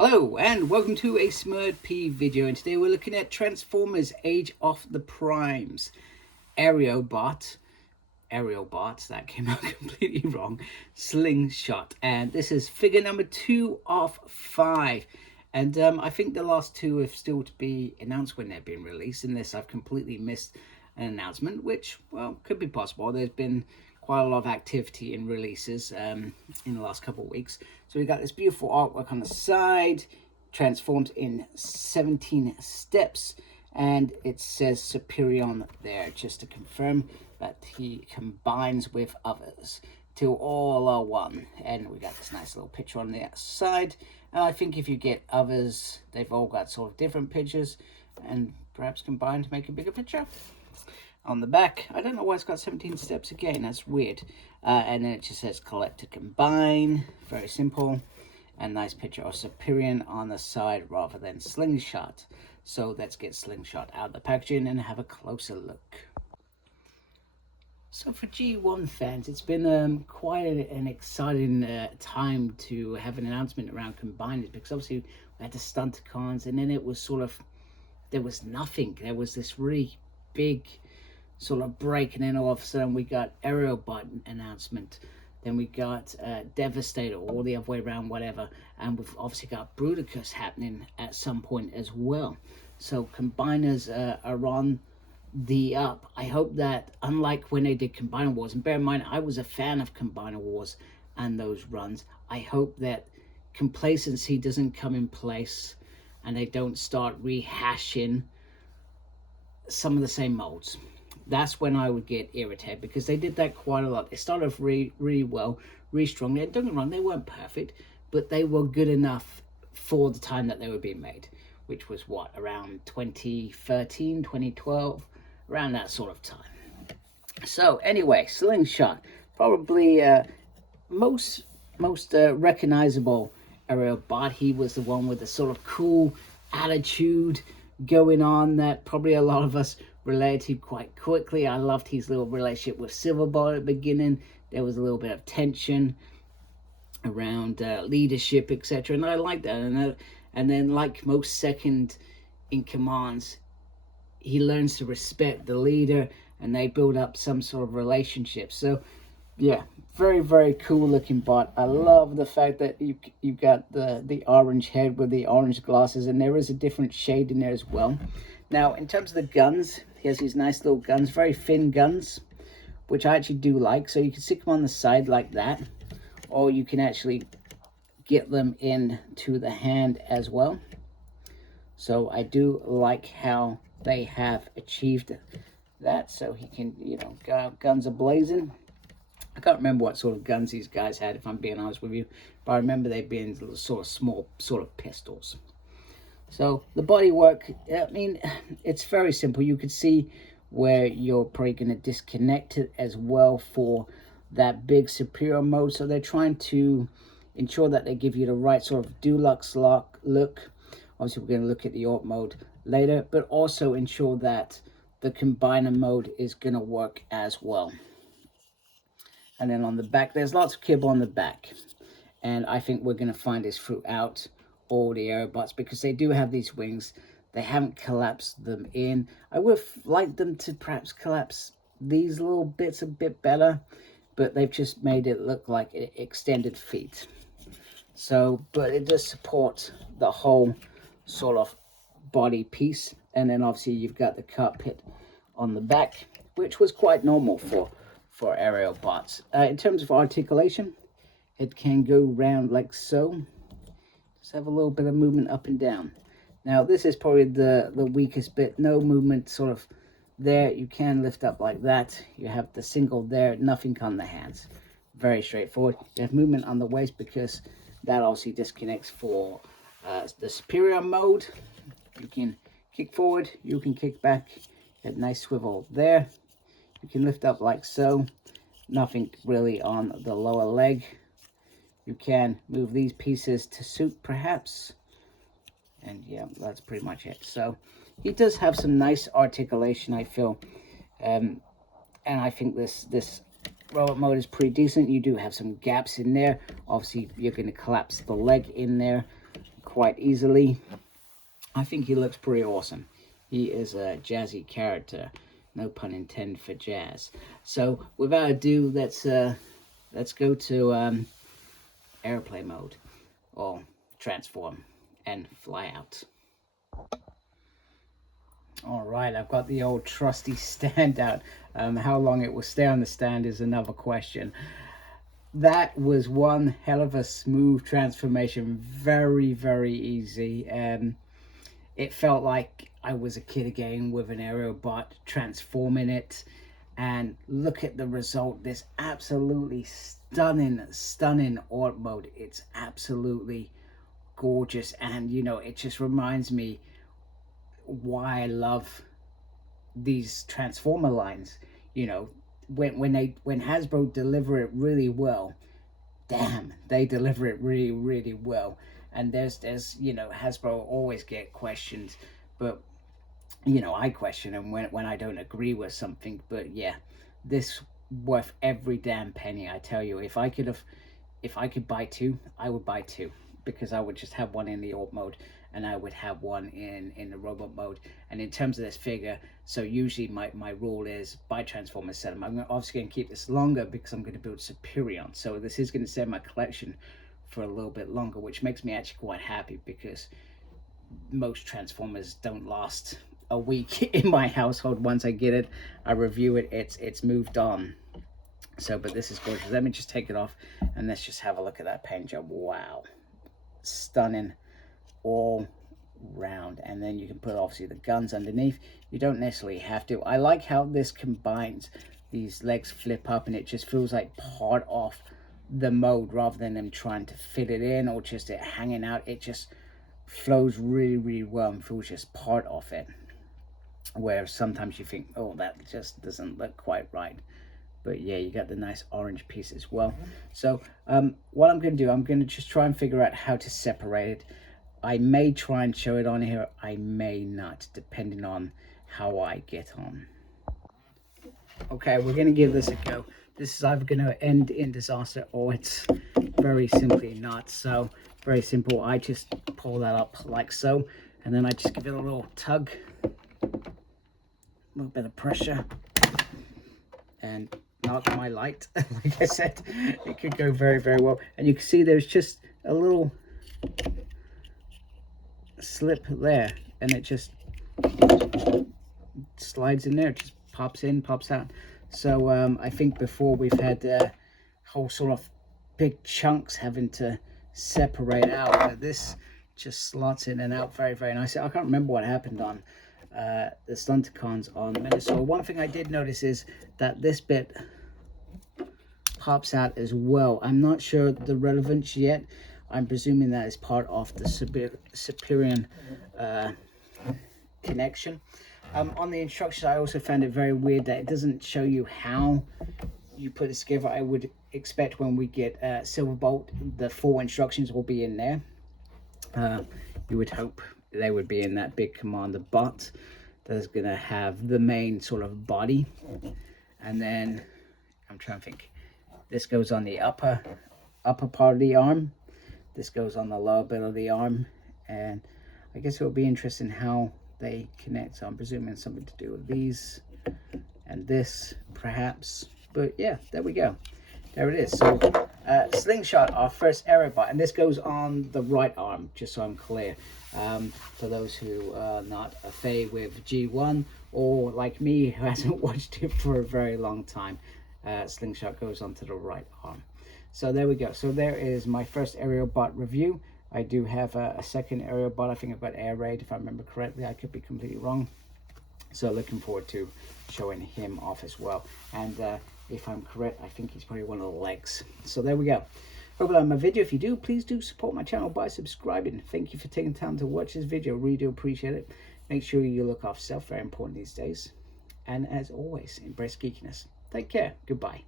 Hello and welcome to a SmurDP video, and today we're looking at Transformers Age of the Primes, Aerialbot, that came out completely wrong, Slingshot, and this is figure number 2 of 5. And I think the last two have still to be announced when they're being released, unless I've completely missed an announcement, which, well, could be possible. There's been quite a lot of activity in releases in the last couple of weeks. So we got this beautiful artwork on the side, transformed in 17 steps, and it says Superion there, just to confirm that he combines with others till all are one. And we got this nice little picture on the side. And I think if you get others, they've all got sort of different pictures and perhaps combined to make a bigger picture. On the back, I don't know why it's got 17 steps again, that's weird. And then it just says collect to combine, very simple. And nice picture of Superion on the side rather than Slingshot. So let's get Slingshot out of the packaging and have a closer look. So for G1 fans, it's been quite an exciting time to have an announcement around Combiners, because obviously we had the Stunticons, and then it was sort of, there was nothing. There was this really big sort of break, and then all of a sudden we got Aerialbot announcement, then we got Devastator, or the other way around, whatever, and we've obviously got Bruticus happening at some point as well. So Combiners are on the up. I hope that, unlike when they did Combiner Wars, and bear in mind I was a fan of Combiner Wars and those runs, I hope that complacency doesn't come in place and they don't start rehashing some of the same molds. That's when I would get irritated, because they did that quite a lot. They started off really well, really strong. Don't get me wrong, they weren't perfect, but they were good enough for the time that they were being made, which was what, around 2013, 2012, around that sort of time. So anyway, Slingshot, probably most recognizable Aerialbot. He was the one with the sort of cool attitude going on that probably a lot of us related to quite quickly. I loved his little relationship with Silverbot at the beginning. There was a little bit of tension around leadership, etc., and I liked that. And then, like most second in commands, he learns to respect the leader, and they build up some sort of relationship. So yeah, very cool looking bot. I love the fact that you got the orange head with the orange glasses, and there is a different shade in there as well. Now, in terms of the guns, he has these nice little guns, very thin guns, which I actually do like. So you can stick them on the side like that, or you can actually get them into the hand as well. So I do like how they have achieved that. So he can, you know, go guns are blazing. I can't remember what sort of guns these guys had, if I'm being honest with you, but I remember they being sort of small sort of pistols. So the bodywork, I mean, it's very simple. You can see where you're probably going to disconnect it as well for that big superior mode. So they're trying to ensure that they give you the right sort of Deluxe look. Obviously, we're going to look at the Alt mode later, but also ensure that the Combiner mode is going to work as well. And then on the back, there's lots of kibble on the back. And I think we're going to find this throughout all the Aerialbots, because they do have these wings. They haven't collapsed them in. I would have liked them to perhaps collapse these little bits a bit better, but they've just made it look like extended feet. So, but it does support the whole sort of body piece. And then obviously you've got the cockpit on the back, which was quite normal for Aerialbots. In terms of articulation, it can go round like so. Just have a little bit of movement up and down. Now this is probably the weakest bit. No movement sort of there. You can lift up like that. You have the single there, nothing on the hands. Very straightforward. You have movement on the waist, because that obviously disconnects for the superior mode. You can kick forward, you can kick back. You have a nice swivel there. You can lift up like so. Nothing really on the lower leg. You can move these pieces to suit perhaps. And yeah, that's pretty much it. So he does have some nice articulation, I feel. And I think this robot mode is pretty decent. You do have some gaps in there. Obviously, you're going to collapse the leg in there. quite easily. I think he looks pretty awesome. He is a jazzy character, no pun intended for jazz. So without ado, let's go to airplane mode, or transform and fly out. All right, I've got the old trusty stand out. How long it will stay on the stand is another question. That was one hell of a smooth transformation. Very, very easy. It felt like I was a kid again with an AERIALBOT transforming it. And look at the result. This absolutely stunning ART mode. It's absolutely gorgeous. And, you know, it just reminds me why I love these Transformer lines. You know, when Hasbro deliver it really well, damn, they deliver it really, really well. And there's you know, Hasbro always get questions, but you know, I question them when I don't agree with something. But yeah, this worth every damn penny. I tell you, if I could buy two, I would buy two, because I would just have one in the ART mode and I would have one in the robot mode. And in terms of this figure, so usually my rule is buy Transformers, set them. I'm obviously going to keep this longer because I'm going to build Superion, so this is going to stay in my collection for a little bit longer, which makes me actually quite happy, because most Transformers don't last a week in my household. Once I get it, I review it, it's moved on. So, but this is gorgeous. Let me just take it off and let's just have a look at that paint job. Wow, stunning all round. And then you can put obviously the guns underneath. You don't necessarily have to. I like how this combines. These legs flip up and it just feels like part of the mode, rather than them trying to fit it in or just it hanging out. It just flows really, really well and feels just part of it, where sometimes you think, oh, that just doesn't look quite right. But yeah, you got the nice orange piece as well. So what I'm going to do, I'm going to just try and figure out how to separate it. I may try and show it on here, I may not, depending on how I get on. Okay, we're going to give this a go. This is either going to end in disaster or it's very simply not. So very simple. I just pull that up like so, and then I just give it a little tug, a little bit of pressure, and not my light. Like I said, it could go very, very well. And you can see there's just a little slip there, and it just slides in there. It just pops in, pops out. So I think before we've had whole sort of big chunks having to separate out, but this just slots in and out very, very nicely. I can't remember what happened on the Stunticons on Minnesota. One thing I did notice is that this bit pops out as well. I'm not sure the relevance yet. I'm presuming that is part of the Superion connection. On the instructions, I also found it very weird that it doesn't show you how you put this together. I would expect when we get Silverbolt, the full instructions will be in there. You would hope they would be in that big commander bot that's going to have the main sort of body. And then, I'm trying to think, this goes on the upper part of the arm. This goes on the lower bit of the arm. And I guess it will be interesting how they connect. So I'm presuming something to do with these and this, perhaps. But yeah, there we go. There it is. So Slingshot, our first AERIALBOT, and this goes on the right arm, just so I'm clear. For those who are not a fan with G1, or like me, who hasn't watched it for a very long time, Slingshot goes onto the right arm. So there we go. So there is my first AERIALBOT review. I do have a second AERIALBOT. I think I've got Air Raid, if I remember correctly. I could be completely wrong. So looking forward to showing him off as well. And if I'm correct, I think he's probably one of the legs. So there we go. Hope you like my video. If you do, please do support my channel by subscribing. Thank you for taking time to watch this video. Really do appreciate it. Make sure you look after yourself. Very important these days. And as always, embrace geekiness. Take care. Goodbye.